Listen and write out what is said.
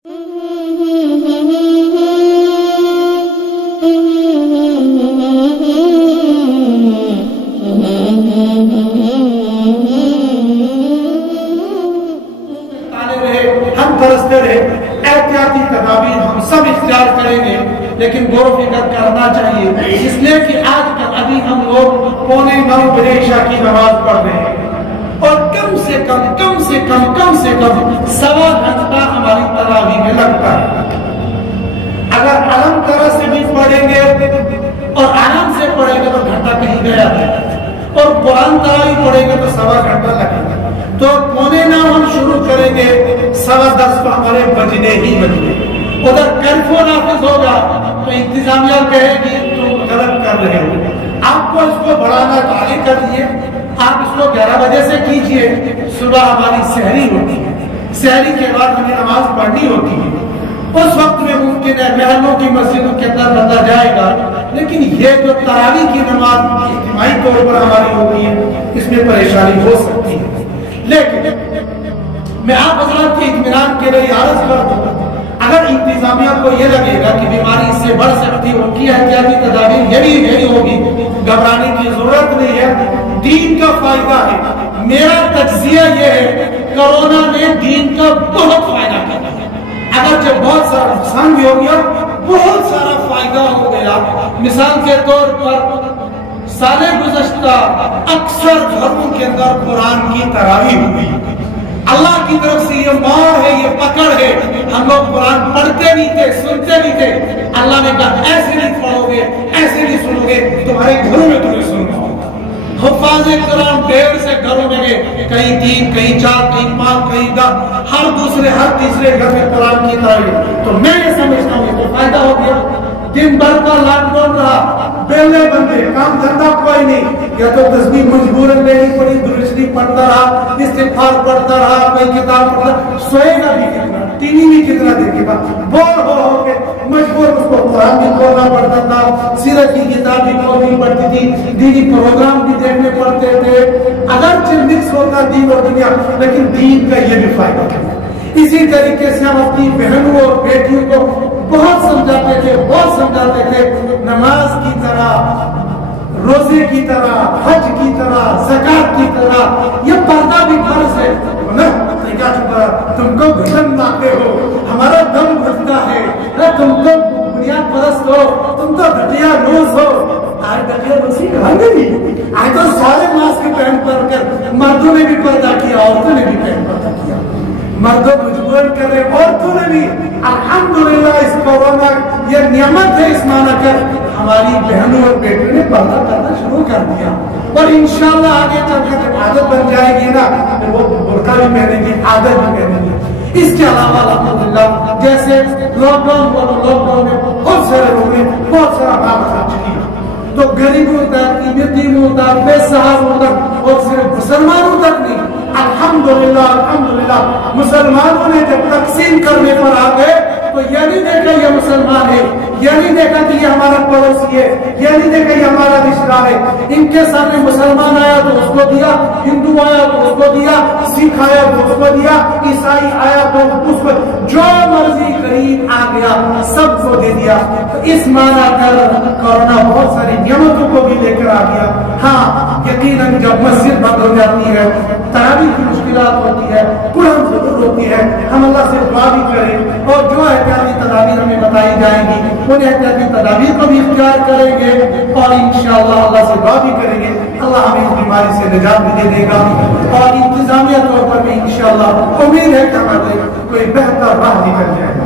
हम तरसते रहे, एहतियाती तदाबीर हम सब इख्तियार करेंगे, लेकिन गौर फिक्र करना चाहिए, इसलिए कि आजकल अभी हम लोग 8:45 बजे ईशा की नमाज पढ़ रहे हैं और कम से कम 1.25 घंटा हमारी तरावी में लगता है। अगर अलम तरह से भी पढ़ेंगे और आराम से पढ़ेंगे तो घंटा कहीं गया है, और कुरान तरावी पढ़ेंगे तो 1.25 घंटा लगेगा। तो 8:45 हम शुरू करेंगे, 10:15 तो हमारे बजने ही बजने। उधर कर्फ्यू नाफिज होगा तो इंतजामिया कहेगी तुम गलत कर रहे हो, आपको इसको बढ़ाना तो आगे कर दिए, आप इसको 11 बजे से कीजिए। सुबह हमारी सहरी होती है, सहरी के बाद हमें नमाज पढ़नी होती है। उस वक्त में मुमकिन है महलों की मस्जिदों के अंदर बंदा जाएगा, लेकिन ये जो तरावी की नमाज इज्तिमाई तौर पर हमारी होती है, इसमें परेशानी हो सकती है। लेकिन मैं आप हज़रात के इत्मीनान के लिए अर्ज कर दूं, अगर इंतजामिया को यह लगेगा कि बीमारी इससे बढ़ सकती है, उनकी एहतियाती तदाबीर ये भी नहीं होगी, घबराने की जरूरत नहीं है, दीन का फायदा है। मेरा तज्जिया यह है, कोरोना ने दीन का बहुत फायदा किया है। अगर जब बहुत सारा नुकसान भी हो गया, बहुत सारा फायदा हो गया। मिसाल के तौर पर साले गुज़श्ता अक्सर घरों के अंदर कुरान की तरावी हुई। अल्लाह की तरफ से ये मार है, ये पकड़ है। हम लोग कुरान पढ़ते नहीं थे, सुनते नहीं थे। अल्लाह ने कहा ऐसे नहीं पढ़ोगे, ऐसे नहीं सुनोगे, तुम्हारे घरों में तुम्हें सुनना होगा। हुफ़ाज़े कुरान 1.5 से घरों में गए, कहीं 3, कहीं 4, कहीं 5, कहीं 10, हर दूसरे हर तीसरे घर में कुरान की तरावी। तो मैं ये समझता हूँ तो फायदा हो गया। दिन भर का लॉकडाउन रहा, बेले बंदे, काम धंधा कोई नहीं, या तो तस्बीह मजबूरन लेनी पड़ी, दुरुस्ती पढ़ता रहा, इस्तिग़फ़ार पढ़ता रहा, कोई किताब पढ़ता, सोएगा भी कितना, टीवी भी कितना देखेगा, बोर हो के मजबूर उसको कुरान भी खोलना पड़ता था, सीरत की किताब भी खोलनी पड़ती थी, दीनी प्रोग्राम भी देखने पड़ते थे। अगरचे मिक्स होता दीन और दुनिया, लेकिन दीन का ये भी फायदा था। इसी तरीके से हम अपनी बहनों और बेटियों को बहुत समझाते थे, नमाज की तरह, रोजे की तरह, हज की तरह, ज़कात की तरह, ये पर्दा भी फर्ज है ना। तुमको घुटन मारते हो, हमारा दम घुटता है, तुमको बुनियाद परस्त हो, तुम तो घटिया नूस हो। आज घटिया नूसी कहाँ गई? आज तो सारे मास्क पहन कर मर्दों ने भी पर्दा किया, औरतों ने भी पहन पर्दा किया, मर्दों मजबूर कर रहे, औरतों ने भी। अल्हम्दुलिल्लाह इस कोरोना ये नियमत है, इस माना कर हमारी बहनों और बेटियों ने पर्दा करना शुरू कर दिया, और इंशाअल्लाह आगे चलकर जब आदत बन जाएगी ना, तो वो बुर्का भी पहनेंगे, आदत भी पहनेंगे। इसके अलावा अल्हम्दुलिल्लाह जैसे लॉकडाउन में बहुत सारे लोगों ने बहुत सारा माल खर्च किया, तो गरीबों तक, यतीमों तक, बेसहारों तक, और सिर्फ मुसलमानों तक नहीं, अल्हम्दुलिल्लाह मुसलमानों ने जब तकसीम करने पर आ गए तो यह नहीं देखा ये मुसलमान है, यह नहीं देखा कि ये हमारा पड़ोसी है, यह नहीं देखा ये हमारा रिश्तेदार है। इनके सामने मुसलमान आया तो उसको दिया, हिंदू आया तो उसको दिया, सिख आया तो उसको दिया, ईसाई आया तो उसको, जो मर्जी गरीब आ गया सबको दे दिया। तो इस माना कर कोरोना बहुत सारी नियमतों को भी लेकर आ गया। हाँ, यकीनन जब मस्जिद बंद हो जाती है, तरावी की मुश्किलात होती है, कुरान ज़रूर होती है, हम अल्लाह से दुआ भी करें, और जो एहतियाती तदाबीर हमें बताई जाएंगी उन एहतियाती तदाबीर को भी इख्तियार करेंगे, और इंशाअल्लाह अल्लाह से दुआ भी करेंगे, अल्लाह हमें इस बीमारी से निजात भी दे देगा। और इंतजामिया तौर पर भी इंशाअल्लाह उम्मीद है कि हमारे कोई बेहतर राह निकल जाएगी।